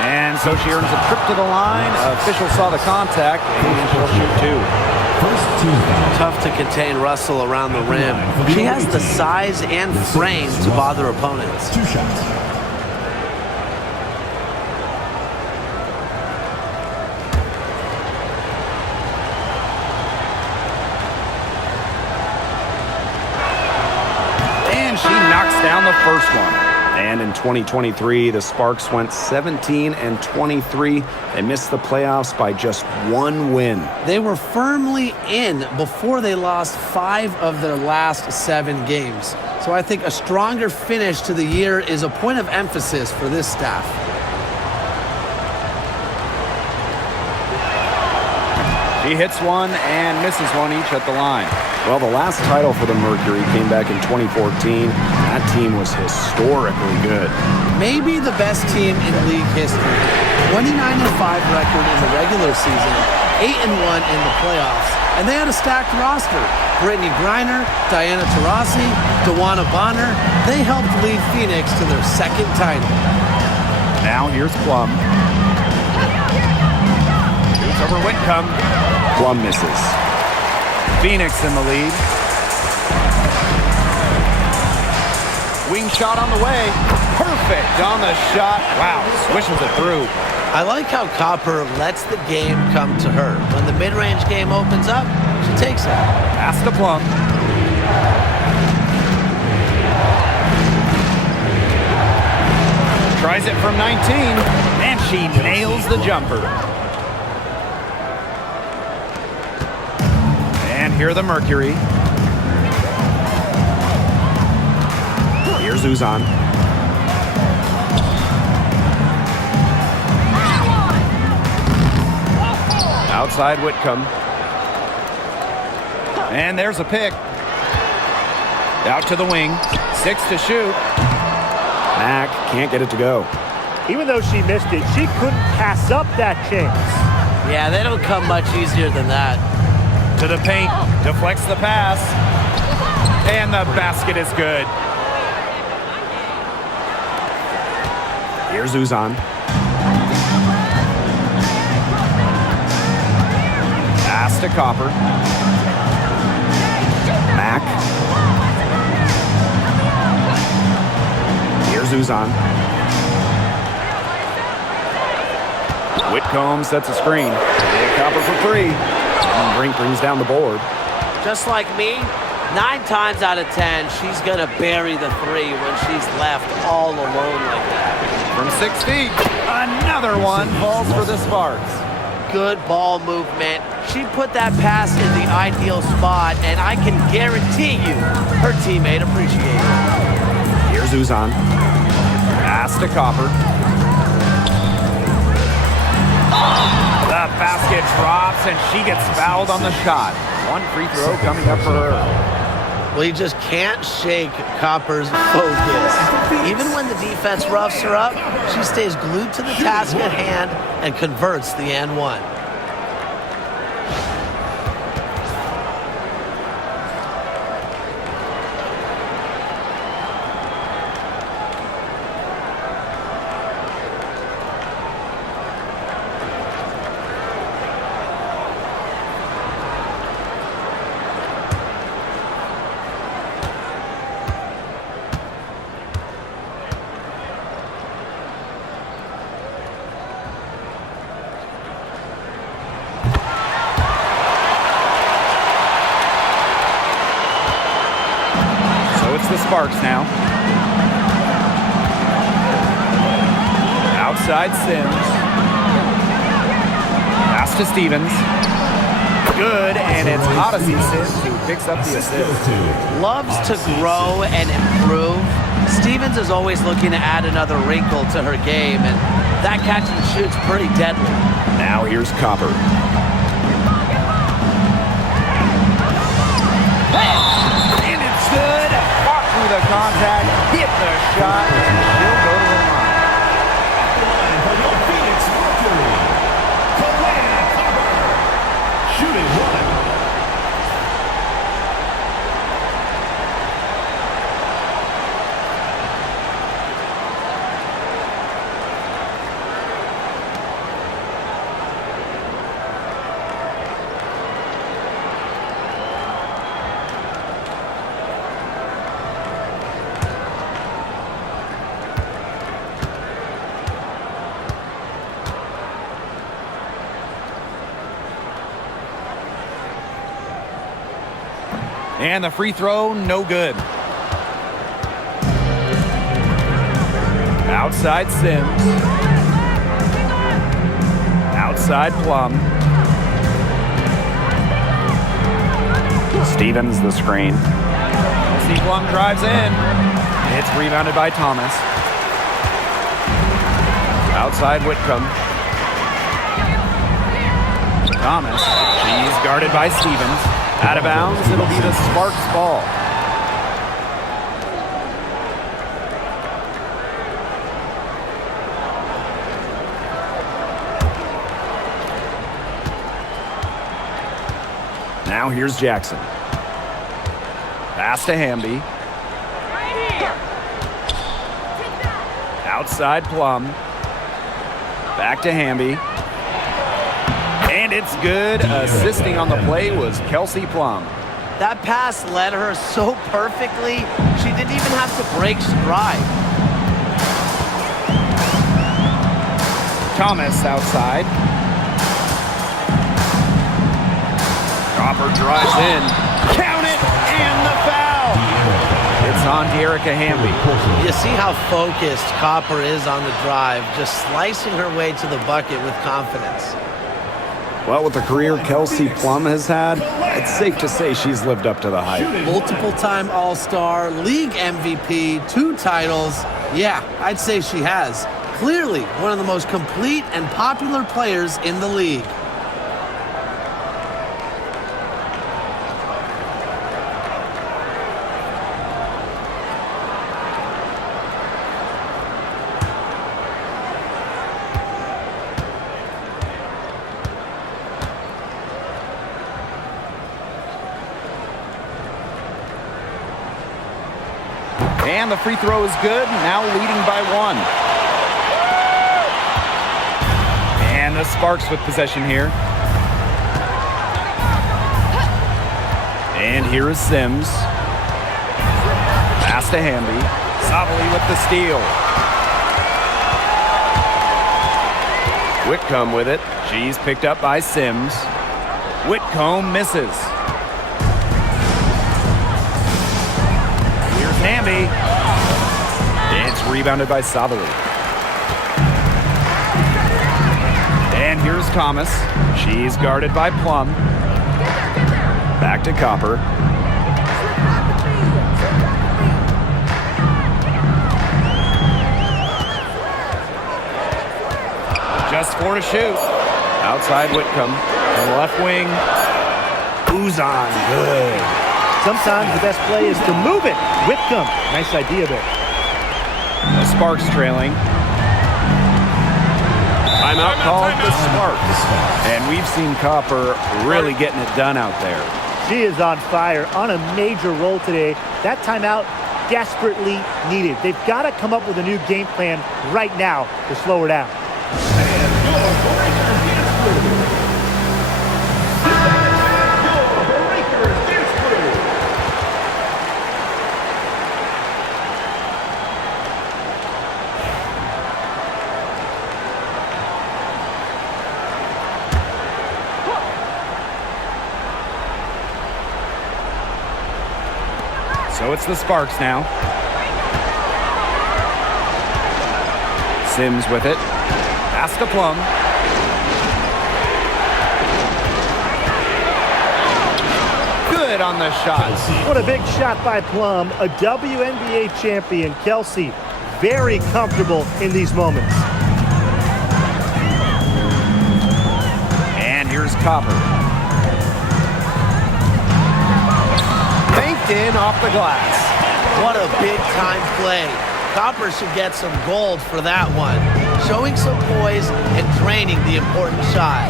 And so she earns a trip to the line. Official saw the contact, and she'll shoot two. First team foul. Tough to contain Russell around the rim. She has the size and frame to bother opponents. 2 shots. And she knocks down the first one. And in 2023, the Sparks went 17-23. They missed the playoffs by just one win. They were firmly in before they lost 5 of their last 7 games. So I think a stronger finish to the year is a point of emphasis for this staff. She hits one and misses one each at the line. Well, the last title for the Mercury came back in 2014. That team was historically good. Maybe the best team in league history. 29-5 record in the regular season, 8-1 in the playoffs, and they had a stacked roster. Brittany Griner, Diana Taurasi, Dewana Bonner, they helped lead Phoenix to their second title. Now here's Plum. Shoots over Whitcomb. Plum misses. Phoenix in the lead. Wing shot on the way. Perfect on the shot. Wow, swishes it through. I like how Copper lets the game come to her. When the mid-range game opens up, she takes it. Pass to Plum. Tries it from 19, and she nails the jumper. And here the Mercury. Here's Uzan. Outside Whitcomb. And there's a pick. Out to the wing. 6 to shoot. Mack can't get it to go. Even though she missed it, she couldn't pass up that chance. Yeah, they don't come much easier than that. To the paint, deflects the pass, and the basket is good. Here's Uzan. Pass to Copper. Mack. Here's Uzan. Whitcomb sets a screen. Copper for three. And Brink brings down the board. Just like me, 9 times out of 10, she's going to bury the three when she's left all alone like that. From 6 feet, another one falls for the Sparks. Good ball movement. She put that pass in the ideal spot, and I can guarantee you her teammate appreciates it. Here's Uzan. Pass to Copper. The basket drops, and she gets fouled on the shot. One free throw coming up for her. Well, you just can't shake Copper's focus. Even when the defense roughs her up, she stays glued to the task at hand and converts the and one. The Sparks now. Outside Sims. Pass to Stevens. Good, and it's Odyssey Sims who picks up the assist. Loves to grow and improve. Stevens is always looking to add another wrinkle to her game, and that catch and shoot's pretty deadly. Now here's Copper. And it's good. Fought through the contact, hit the shot, and she'll go to the line. For your Phoenix Mercury, Copper, shooting one. And the free throw, no good. Outside Sims. Outside Plum. Stevens the screen. C. Plum drives in. It's rebounded by Thomas. Outside Whitcomb. Thomas. She's guarded by Stevens. Out of bounds, it'll be the Sparks ball. Now here's Jackson. Pass to Hamby. Outside Plum. Back to Hamby. And it's good. Assisting on the play was Kelsey Plum. That pass led her so perfectly, she didn't even have to break stride. Thomas outside. Copper drives in. Count it, and the foul. It's on Dearica Hamby. You see how focused Copper is on the drive, just slicing her way to the bucket with confidence. Well, with the career Kelsey Plum has had, it's safe to say she's lived up to the hype. Multiple-time All-Star, League MVP, 2 titles. Yeah, I'd say she has. Clearly one of the most complete and popular players in the league. And the free throw is good, now leading by 1. And the Sparks with possession here. And here is Sims. Pass to Hamby. Savali with the steal. Whitcomb with it. She's picked up by Sims. Whitcomb misses. Here's Hamby. It's rebounded by Savali. And here's Thomas. She's guarded by Plum. Back to Copper. Just 4 to shoot. Outside Whitcomb. To the left wing. Uzan. Good. Sometimes the best play is to move it. Whitcomb. Nice idea there. The Sparks trailing. Timeout called the Sparks. And we've seen Copper really getting it done out there. She is on fire, on a major roll today. That timeout desperately needed. They've got to come up with a new game plan right now to slow her down. So it's the Sparks now. Sims with it. Pass to Plum. Good on the shot. What a big shot by Plum, a WNBA champion. Kelsey, very comfortable in these moments. And here's Copper. Banked in off the glass. What a big-time play. Copper should get some gold for that one. Showing some poise and draining the important shot.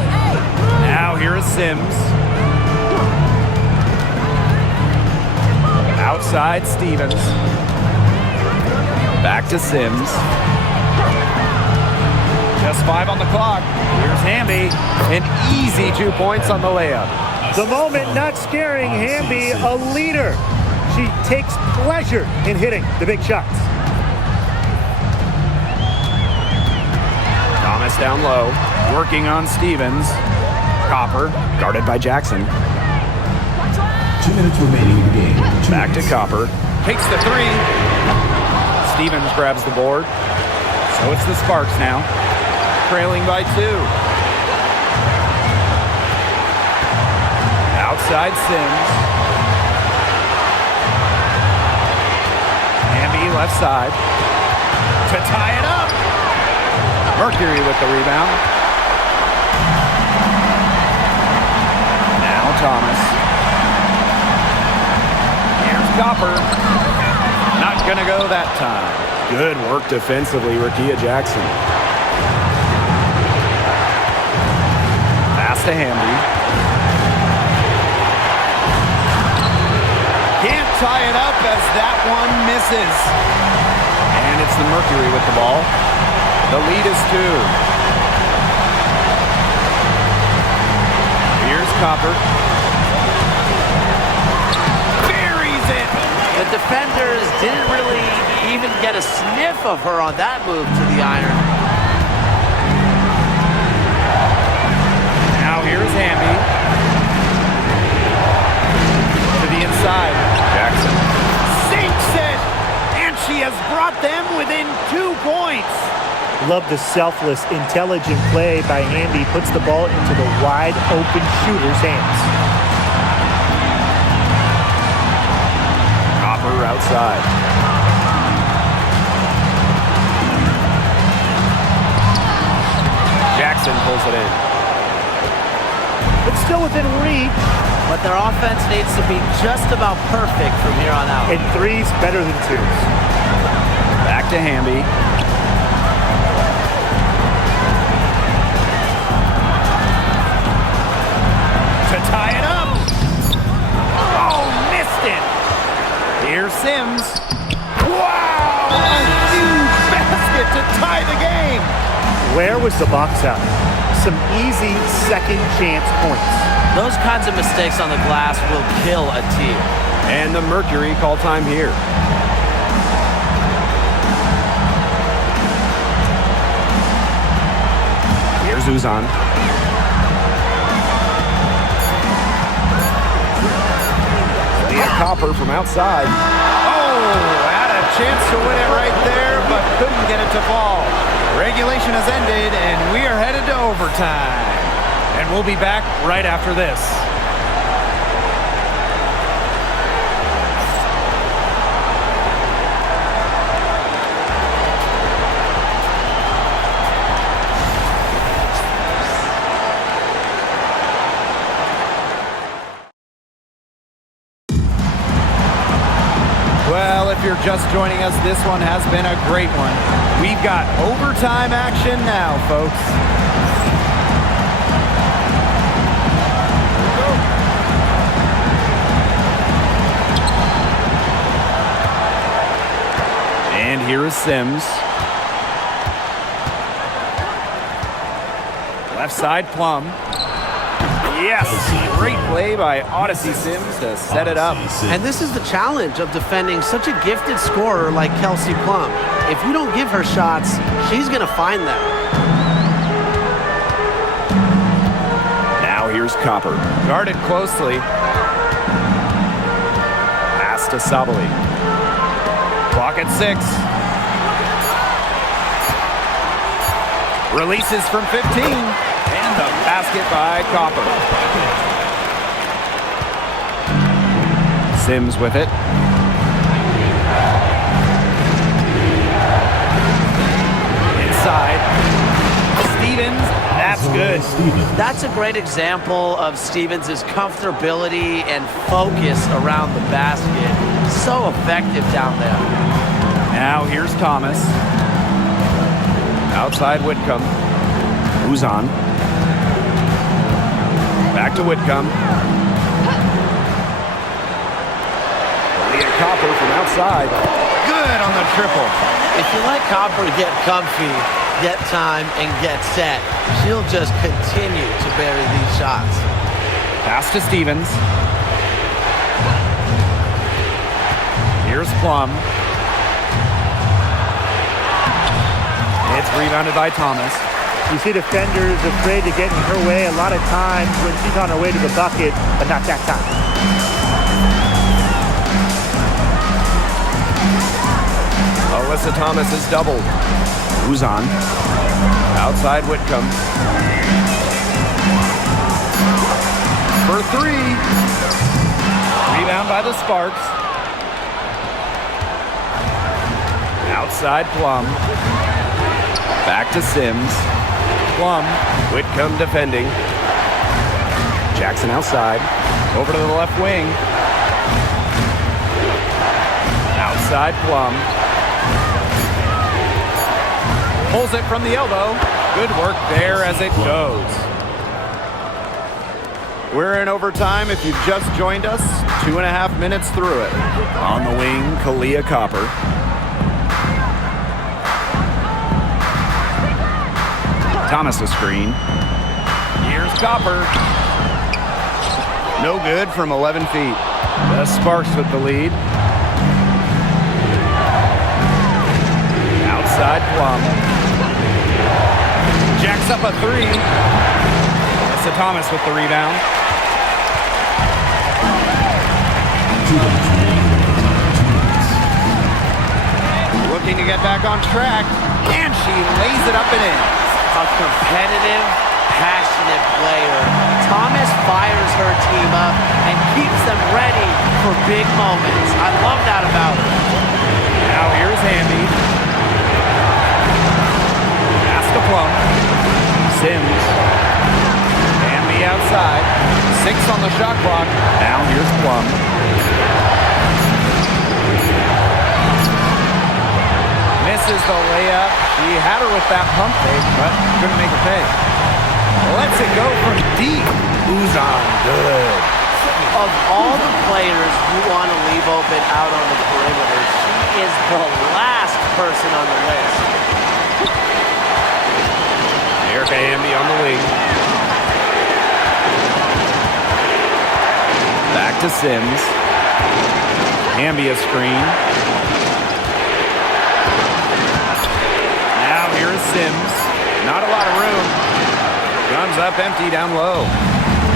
Now here is Sims. Outside Stevens. Back to Sims. Just 5 on the clock. Here's Hamby. An easy 2 points on the layup. The moment not scaring Hamby, a leader. She takes pleasure in hitting the big shots. Thomas down low, working on Stevens. Copper, guarded by Jackson. 2 minutes remaining in the game. Back to Copper. Takes the 3. Stevens grabs the board. So it's the Sparks now. Trailing by 2. Outside Sims. Hamby left side. To tie it up. Mercury with the rebound. Now Thomas. Here's Copper. Not gonna go that time. Good work defensively, Rakia Jackson. Pass to Hamby. Can't tie it up as that one misses. And it's the Mercury with the ball. The lead is 2. Here's Copper. Buries it. The defenders didn't really even get a sniff of her on that move to the iron. Now here's Hamby. To the inside. Jackson sinks it. And she has brought them within 2 points. Love the selfless, intelligent play by Hamby. Puts the ball into the wide open shooter's hands. Copper outside. Jackson pulls it in. It's still within reach. But their offense needs to be just about perfect from here on out. And 3's better than 2's. Back to Hamby. To tie it up. Oh, missed it. Here's Sims. Wow! Where was the box out? Some easy second chance points. Those kinds of mistakes on the glass will kill a team. And the Mercury call time here. Here's Uzan. Copper from outside. Oh, had a chance to win it right there, but couldn't get it to fall. Regulation has ended, and we are headed to overtime. And we'll be back right after this. Well, if you're just joining us, this one has been a great one. We've got overtime action now, folks. And here is Sims. Left side, Plum. Yes, great play by Odyssey Sims to set it up. And this is the challenge of defending such a gifted scorer like Kelsey Plum. If you don't give her shots, she's going to find them. Now here's Copper. Guarded closely. Pass to Sabali. Clock at 6. Releases from 15. And the basket by Copper. Sims with it. Inside. Stevens. That's good. That's a great example of Stevens' comfortability and focus around the basket. So effective down there. Now here's Thomas. Outside Whitcomb. Uzan. Back to Whitcomb. Leah Copper from outside. Good on the triple. If you let Copper get comfy, get time, and get set, she'll just continue to bury these shots. Pass to Stevens. Here's Plum. It's rebounded by Thomas. You see defenders afraid to get in her way a lot of times when she's on her way to the bucket, but not that time. Alyssa Thomas is doubled. Uzan. Outside Whitcomb. For 3. Rebound by the Sparks. Outside Plum. Back to Sims. Plum. Whitcomb defending. Jackson outside. Over to the left wing. Outside Plum. Pulls it from the elbow. Good work there as it goes. We're in overtime if you've just joined us. 2.5 minutes through it. On the wing, Kalia Copper. Thomas a screen. Here's Copper. No good from 11 feet. The Sparks with the lead. Outside Plum. Jacks up a 3. Alyssa Thomas with the rebound. Looking to get back on track. And she lays it up and in. A competitive, passionate player. Thomas fires her team up and keeps them ready for big moments. I love that about her. Now here's Hamby. Pass to Plum. Sims. Hamby outside. 6 on the shot clock. Now here's Plum. Misses the layup. She had her with that pump fake, but couldn't make her pay. Lets it go from deep. Uzan, good. Of all the players you want to leave open out on the perimeter, she is the last person on the list. Erica Hamby on the wing. Back to Sims. Hamby a screen. Now here is Sims. Not a lot of room. Guns up empty down low.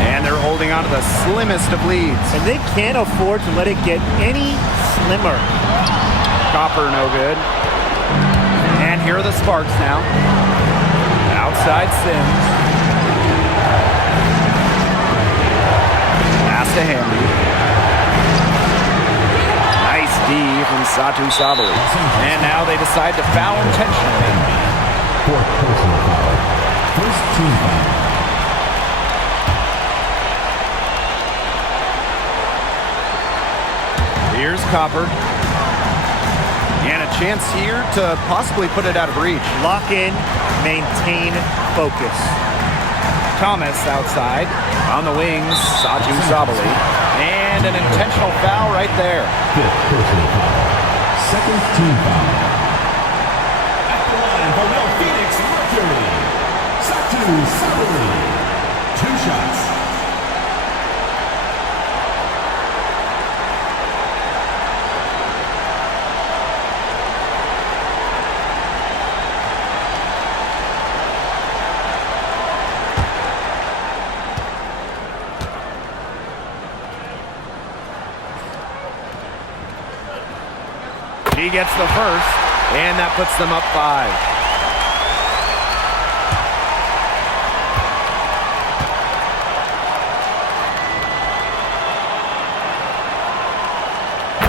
And they're holding on to the slimmest of leads. And they can't afford to let it get any slimmer. Copper no good. And here are the Sparks now. Outside Sims. Pass to Hamby. Nice D from Satu Sabali. And now they decide to foul intentionally. Fourth personal foul. First team foul. Here's Copper. And a chance here to possibly put it out of reach. Lock in, maintain focus. Thomas outside. On the wings, Satu Sabali. And an intentional foul right there. Fifth personal foul. Second team foul. At the line for the Phoenix Mercury, Satu Sabali. 2 shots. He gets the first, and that puts them up 5.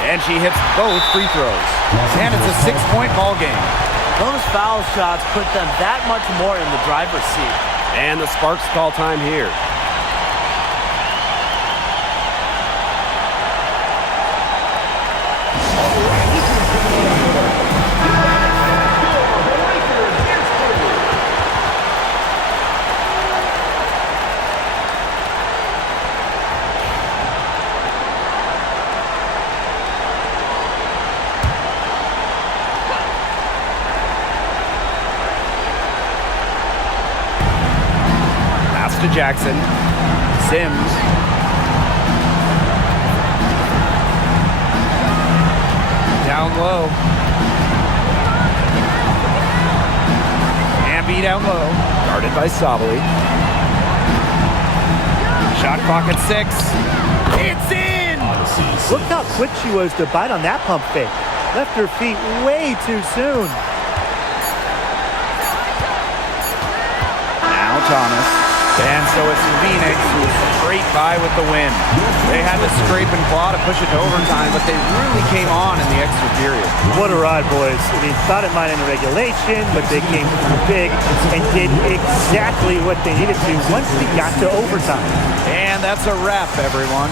And she hits both free throws. And it's a 6-point ball game. Those foul shots put them that much more in the driver's seat. And the Sparks call time here. To Jackson. Sims. Down low. Hamby down low. Guarded by Sabali. Shot clock at 6. It's in! Look how quick she was to bite on that pump fake. Left her feet way too soon. Now Thomas. And so it's Phoenix who scraped by with the win. They had to scrape and claw to push it to overtime, but they really came on in the extra period. What a ride, boys. I mean, thought it might end in regulation, but they came through big and did exactly what they needed to once we got to overtime. And that's a wrap, everyone.